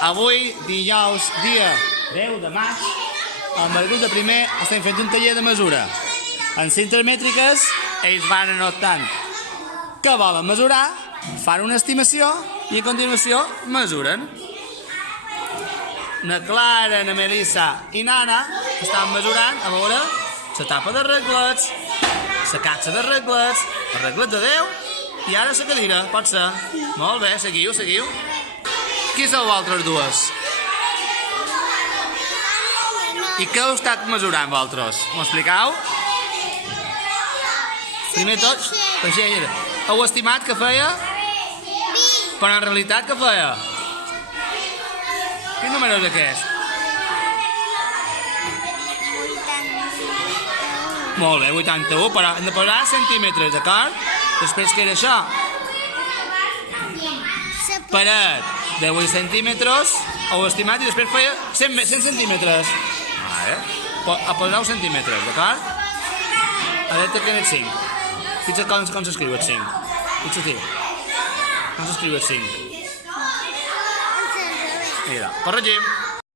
Avui, dijous, dia 10 de maig, amb el grup de primer estem fent un taller de mesura. En cintes mètriques, ells van anotant que volen mesurar, fan una estimació i a continuació mesuren. Na Clara, na Melissa i na Anna estan mesurant, a veure, la tapa de reglets, la catxa de reglets, els reglets de 10 i ara la cadira, pot ser. Molt bé, seguiu. Qui sou vosaltres dues? I què heu estat mesurant vosaltres? M'ho expliqueu? Primer tot, heu estimat que feia? Però en realitat què feia? Quin número és aquest? Molt bé, 81, però hem de posar centímetres, d'acord? Després què era això? Paret de 8 centímetres, heu estimat i després feia 100 centímetres. A posar 9 centímetres, d'acord? A veure que n'ets 5. Fixa't com s'escriu el 5. Fixa't-hi. Com s'escriu el 5. Mira, corregim.